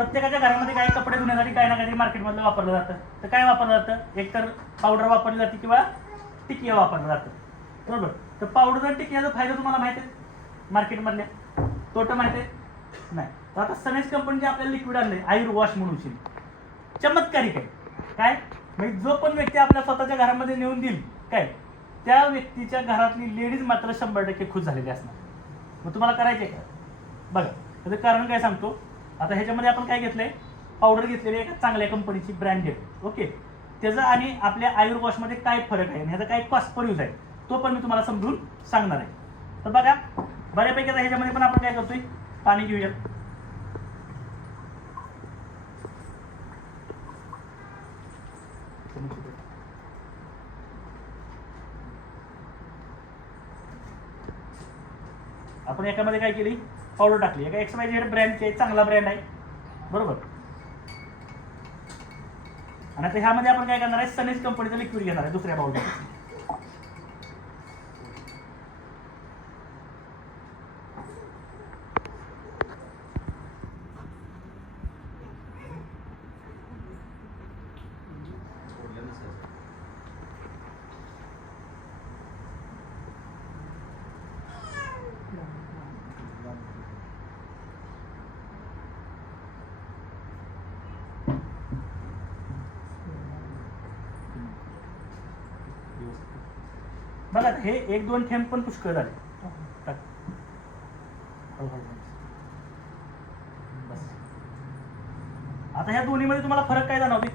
प्रत्येकाच्या घरामध्ये काही कपडे धुण्यासाठी काही ना काही मार्केटमधलं वापरलं जातं. तर काय वापरलं जातं? एकतर पावडर वापरली जाते किंवा टिकिया वापरलं जातं. बरोबर. तर पावडर आणि टिकियाचा फायदा तुम्हाला माहिती आहे मार्केटमधल्या, तोटं माहिती आहे नाही. तर आता सनेज कंपनीचे आपल्याला लिक्विड आणलंय आयुर वॉश म्हणून, चमत्कारिक आहे. काय म्हणजे जो पण व्यक्ती आपल्या स्वतःच्या घरामध्ये नेऊन देईल काय, त्या व्यक्तीच्या घरातली लेडीज मात्र 100% खुश झालेली असणार. मग तुम्हाला करायचे का बघा. त्याचं कारण काय सांगतो. आता ह्याच्यामध्ये आपण काय घेतलंय, पावडर घेतलेली आहे चांगल्या कंपनीची ब्रँडेड. ओके. त्याचं आणि आपल्या आयुर वॉशमध्ये काय फरक आहे आणि ह्याचा काय कॉस्ट पर यूज आहे तो पण मी तुम्हाला समजून सांगणार आहे. तर बघा बऱ्यापैकी आता ह्याच्यामध्ये पण आपण काय करतोय, पाणी घेऊया. आपण एकामध्ये काय केली, पावडर टाकली. एका XYZ ब्रँडचे चांगला ब्रँड आहे. बरोबर. आणि आता ह्यामध्ये आपण काय करणार आहे, सनेज कंपनीचं लिक्विड घेणार आहे दुसऱ्या पावडर. बघा हे 1-2 थेंब पण पुष्कळ झाले. बस. आता ह्या दोन्हीमध्ये तुम्हाला फरक काय जाणवते?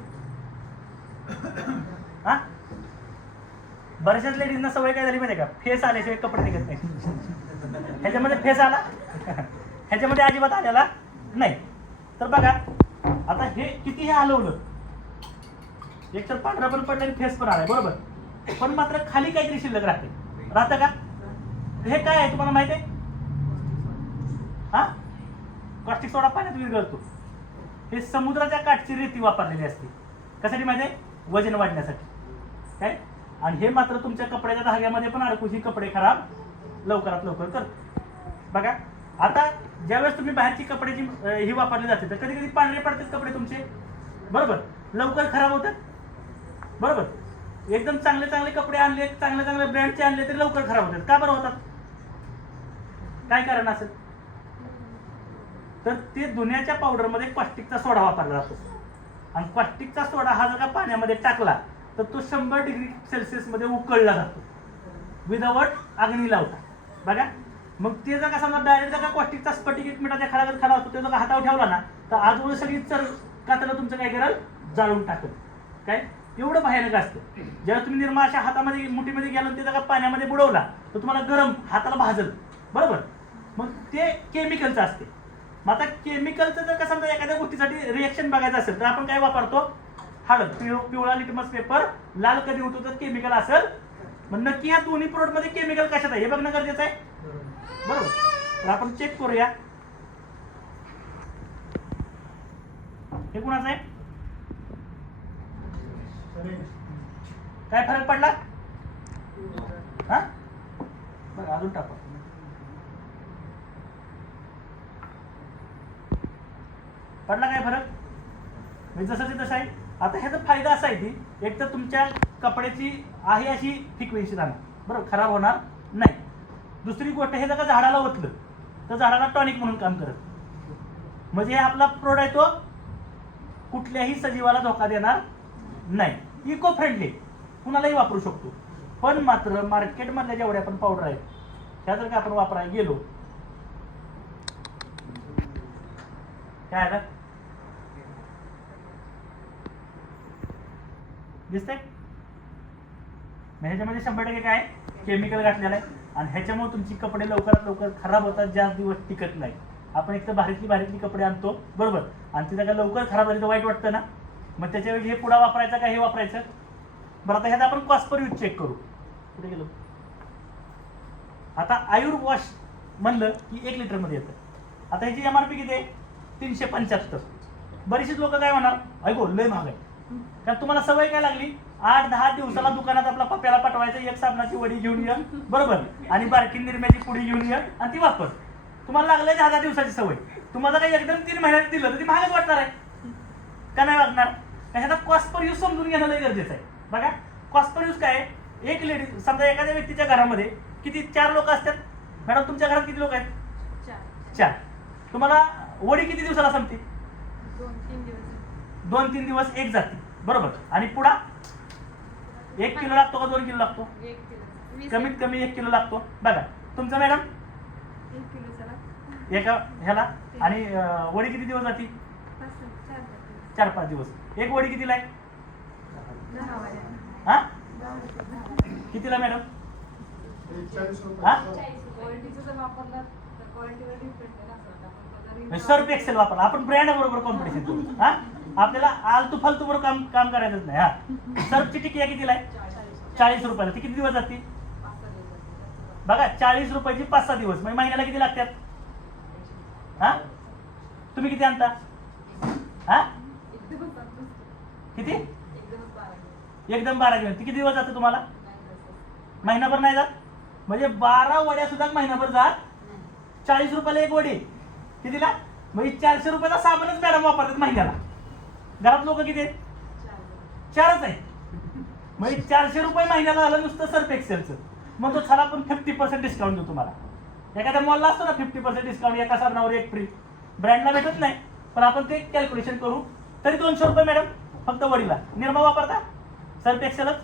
हा, बऱ्याचशाच लेडीजना सवय काय झाली माहिती का, फेस आल्याशिवाय कपडे निघत नाही. ह्याच्यामध्ये फेस आला, ह्याच्यामध्ये अजिबात आलेला नाही. तर बघा आता हे कितीही हलवलं, एक तर पांढरा पण पडला आणि फेस पण आलाय. बरोबर. पण मात्र खाली काहीतरी शिल्लक राहतं का? हे काय आहे तुम्हाला माहिती आहे? हा, कास्टिक सोडा पाण्यात विरघळतो. हे समुद्राच्या काठची रेती वापरलेली असते. कशासाठी माहिती आहे? वजन वाढण्यासाठी. काय, आणि हे मात्र तुमच्या कपड्याच्या धाग्यामध्ये पण अडकून ही कपडे खराब लवकरात लवकर करतो. बघा आता ज्यावेळेस तुम्ही बाहेरची कपड्याची ही वापरली जाते तर कधी कधी पांढरे पडतात कपडे तुमचे. बरोबर. लवकर खराब होतात. बरोबर. एकदम चांगले चांगले कपडे आणले, चांगले चांगले ब्रँडचे आणले तरी लवकर खराब होतात. का बरं होतात? काय कारण असेल? तर ते धुण्याच्या पावडरमध्ये कास्टिकचा सोडा वापरला जातो. आणि कास्टिकचा सोडा हा जर का पाण्यामध्ये टाकला तर तो 100 डिग्री सेल्सिअस मध्ये उकळला जातो विदाउट अग्नी लावता. बघा मग ते जर का समजा डायरेक्ट जर का कास्टिकचा स्फटिक मिठाच्या खडागत खडा असतो, ते जर का हातावर ठेवला ना तर आजूबाजू सगळी कातला तुमचं काय करेल, जाळून टाकल. काय एवढं भयानक असतं. जेव्हा तुम्ही निरमा अशा हातामध्ये मुठीमध्ये गेला ते जर पाण्यामध्ये बुडवला तर तुम्हाला गरम हाताला भाजल. बरोबर. मग ते केमिकलचं असते. मग आता केमिकलचं जर का समजा एखाद्या गोष्टीसाठी रिएक्शन बघायचं असेल तर आपण काय वापरतो, हळद, पिवळा लिटमस पेपर, लाल कधी होतो तर केमिकल असेल. मग नक्की या दोन्ही प्रोडक्ट मध्ये केमिकल कशात आहे हे बघणं गरजेचं आहे. बरोबर. तर आपण चेक करूया हे कुणाचं आहे, काय फरक पडला? हा बरं अजून टाका. पडला काय फरक? म्हणजे जसं ते तसं आहे. आता ह्याचा फायदा असा आहे की एक तर तुमच्या कपड्याची आहे अशी फ्रिक्वेन्सी राहणार. बरोबर. खराब होणार नाही. दुसरी गोष्ट हे जर का झाडाला ओतलं तर झाडाला टॉनिक म्हणून काम करत. म्हणजे हे आपला प्रोडक्ट आहे तो कुठल्याही सजीवाला धोका देणार नाही. इको फ्रेंडली, कुणालाही वापरू शकतो. पण मात्र मार्केटमधल्या जेवढ्या पण पावडर आहेत त्या जर का आपण वापरायला गेलो काय आलं दिसतंय? ह्याच्यामध्ये 100% काय केमिकल घातलेलं आहे आणि ह्याच्यामुळे तुमची कपडे लवकरात लवकर खराब होतात, जास्त दिवस टिकत नाही. आपण एक तर भारीतली कपडे आणतो. बरोबर. आणि ती जर लवकर खराब झाली तर वाईट वाटतं ना. मग त्याच्याऐवजी हे पुढा वापरायचं का हे वापरायचं? बरं आता ह्याचा आपण कॉस्ट पर यूज चेक करू. कुठे गेलो? आता आयुर वॉश म्हणलं की 1 लिटरमध्ये येतं. आता ह्याची MRP किती आहे? 375. बरीचशीच लोक काय म्हणणार, ऐको लय महाग आहे. कारण तुम्हाला सवय काय लागली, 8-10 दिवसाला दुकानात आपला पप्प्याला पाठवायचं, एक साबणाची वडी घेऊन ये. बरोबर. आणि बारकी निरम्याची पुडी घेऊन ये आणि ती वापर. तुम्हाला लागलंय 10 दिवसाची सवय. तुम्हाला काही एकदम 3 महिन्यात दिलं तर ती महागच वाटणार आहे का नाही वाटणार? ह्याचा कॉस्ट पर यूज समजून घेणं लय गरजेचं आहे. बघा कॉस्ट पर यूज काय आहे, एक लेडीज समजा एखाद्या व्यक्तीच्या घरामध्ये किती 4 लोक असतात. मॅडम तुमच्या घरात किती लोक आहेत? 4. तुम्हाला वडी किती दिवसाला संपते? 2-3 दिवस एक जाते बरोबर. आणि पुढा 1 किलो लागतो का 2 किलो लागतो? कमीत कमी 1 किलो लागतो. बघा तुमचं मॅडम एका ह्याला. आणि वडी किती दिवस जाते? 4-5 दिवस. एक वडी कितीला आहे? हा कितीला मॅडम? सर्फ एक्सेल वापरला आपण, ब्रँड बरोबर कॉम्पिटिशन करू. हा आपल्याला आलतू फालतू बरोबर काम करायचंच नाही. हा सर्फची टिकिया कितीला आहे? 40 रुपयाला. ती किती दिवस जाते? बघा 40 रुपयाची 5-6 दिवस म्हणजे महिन्याला किती लागतात? हा तुम्ही किती आणता? हा किती? एकदम 12 घेऊन. ती किती दिवस जातं तुम्हाला? महिनाभर नाही जात. म्हणजे 12 वड्या सुद्धा महिनाभर जात. 40 रुपयाला एक वडी कितीला? म्हणजे 400 रुपयाचा साबणच मॅडम वापरतात महिन्याला. घरात लोक किती आहेत? 4च आहे. म्हणजे 400 रुपये महिन्याला झालं नुसतं सर्फ एक्सेलचं. मग तो चला आपण 50% डिस्काउंट देऊ तुम्हाला. एखाद्या मॉलला असतो ना 50% डिस्काउंट, एका साबणावर एक फ्री. ब्रँडला भेटत नाही पण आपण ते कॅल्क्युलेशन करू. तरी 200 रुपये मॅडम फक्त वडीला. निरमा वापरता सर्फ एक्सेलच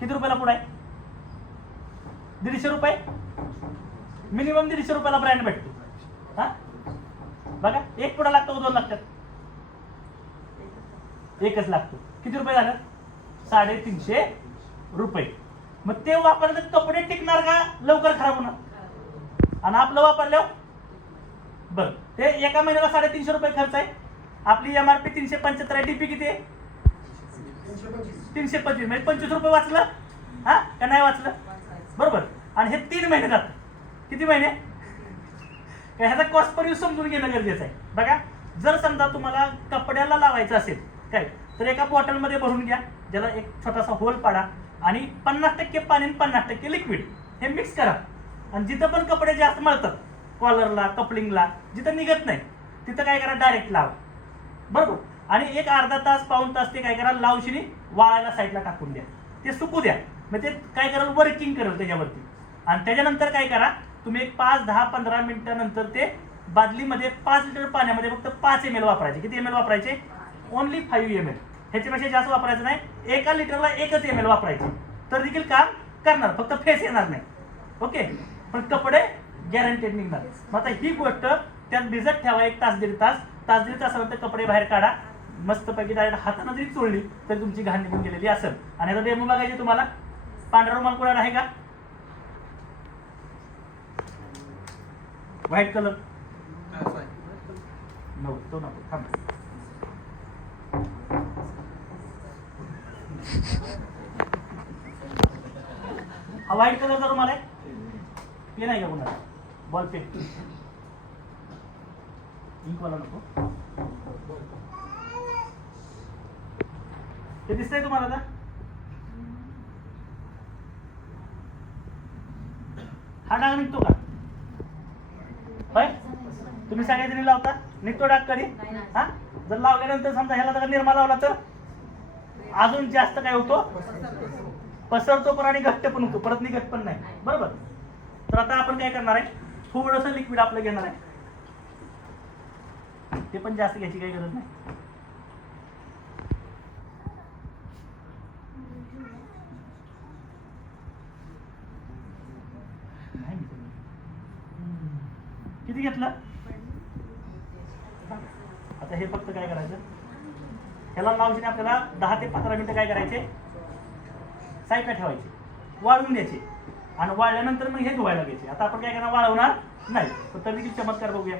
किती रुपयाला पुढे आहे? 150 रुपये. मिनिमम 150 रुपयाला ब्रँड भेटतो. हा बघा एक पुढा लागतो 2 लागतात? एकच लागतो. किती रुपये झालं? 350 रुपये. मग ते वापरलं कपडे टिकणार का लवकर खराब होणार? आणि आपलं वापरल्यावर बरं ते एका महिन्याला 350 रुपये खर्च आहे. आपली MRP 375 आहे. DP किती आहे? 325. म्हणजे 25 रुपये वाचलं. हा का नाही वाचलं? बरोबर. आणि हे 3 महिने जातात. किती महिने? ह्याचा कॉस्ट पर यूज समजून घेणं गरजेचं आहे. बघा जर समजा तुम्हाला कपड्याला लावायचं असेल काय तर एका बॉटलमध्ये भरून घ्या, ज्याला एक छोटासा होल पाडा आणि 50% पाणी आणि 50% लिक्विड हे मिक्स करा. आणि जिथं पण कपडे जास्त मळतात, कॉलरला कपलिंगला जिथं निघत नाही तिथं काय करा, डायरेक्ट लावा बरोबर. आणि एक अर्धा तास पाऊण तास ते काय करा लावशिनी वाळायला साईडला टाकून द्या. ते सुकू द्या. मग ते काय कराल वर्किंग करेल त्याच्यावरती. आणि त्याच्यानंतर काय करा तुम्ही एक 5-10-15 मिनिटानंतर ते बादलीमध्ये 5 लिटर पाण्यामध्ये फक्त 5 ml वापरायचे. किती ml वापरायचे? Only 5 ml. ह्याच्यापेक्षा जास्त वापरायचं नाही. 1 लिटरला 1च ml वापरायचे. तर देखील काम करणार, फक्त फेस येणार नाही. ओके. पण कपडे गॅरंटेड निघणार. मग आता ही गोष्ट त्यात भिजत ठेवा 1 तास 1.5 तास. 1-1.5 तासानंतर कपडे बाहेर काढा. मस्तपैकी डायरेक्ट हाताने जरी चोळली तरी तुमची घाण निघून गेलेली असेल. आणि आता डेमो बघायचे तुम्हाला. पांढरा रुमाल कोणाला आहे का? व्हाईट कलर नको तो नको थांब. हा व्हाईट कलरचा रुमाल आहे. पेन आहे का कोणाला? बॉल पेन इंकवाला नको. ते दिसतंय तुम्हाला आता? हा डाग निघतो का? होय तुम्ही सगळ्याजणी लावता निघतो डाग कधी? हा जर लावल्यानंतर समजा ह्याला जर निरमा लावला तर अजून जास्त काय होतो? पसरतो पण आणि घट्ट पण होतो. परत निघत पण नाही बरोबर. तर आता आपण काय करणार आहे, थोडंसं लिक्विड आपलं घेणार आहे. ते पण जास्त घ्यायची काही गरज नाही. किती घेतलं? आता हे फक्त काय करायचं, ह्याला लावून आपल्याला 10 ते 15 मिनिटं काय करायचे, साईडला ठेवायचे, वाळून द्यायचे. आणि वाळल्यानंतर मग हे धुवायला घ्यायचे. आता आपण काय करणार, वाळवणार नाही. तर देखील चमत्कार बघूया.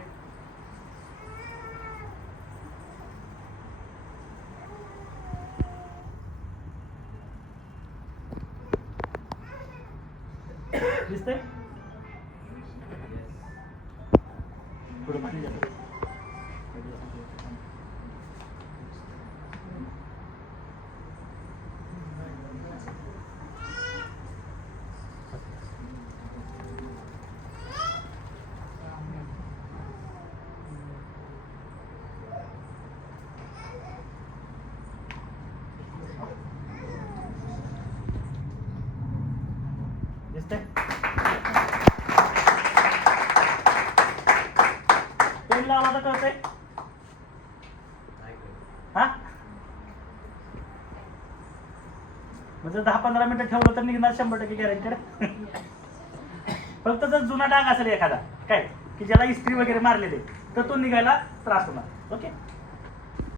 दिसतंय? थोडं पाणी जातं. दिसतंय? पेन लावला तर कळतंय? हा म्हणजे 10-15 मिनिटं ठेवलं तर निघणार 100% गॅरंटेड. फक्त जर जुना डाग असेल एखादा काय की ज्याला इस्त्री वगैरे मारलेले तर तो निघायला त्रास होणार. ओके.